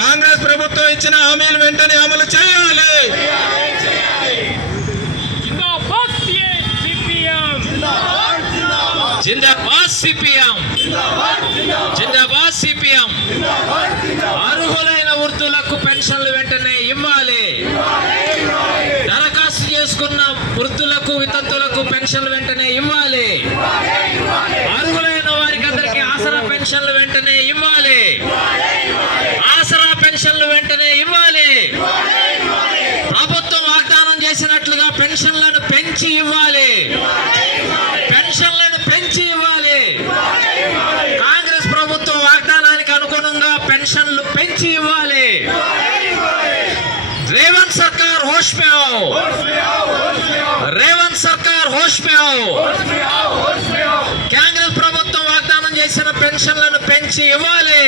కాంగ్రెస్ ప్రభుత్వం ఇచ్చిన హామీలు వెంటనే అమలు చేయాలి. జిందాబాద్ సిపిఎం, జిందాబాద్ సిపిఎం. అర్హులైన వృద్ధులకు పెన్షన్లు వెంటనే ఇవ్వాలి. దరఖాస్తు చేసుకున్న వృద్ధులకు వితంతులకు పెన్షన్లు వెంటనే ఇవ్వాలి. అర్హులైన వారికి అందరికీ ఆసరా పెన్షన్లు వెంటనే ఇవ్వాలి. ఆసరా పెన్షన్లు వెంటనే ఇవ్వాలి. ప్రభుత్వం వాగ్దానం చేసినట్లుగా పెన్షన్లను పెంచి ఇవ్వాలి. పెన్షన్లను పెంచి ఇవ్వాలి. కాంగ్రెస్ ప్రభుత్వం వాగ్దానానికి అనుగుణంగా పెన్షన్లు పెంచి ఇవ్వాలి. రేవంత్ సర్కార్ होश में आओ, రేవంత్ సర్కార్ होश में आओ. కాంగ్రెస్ ప్రభుత్వం వాగ్దానం చేసిన పెన్షన్లను పెంచి ఇవ్వాలి.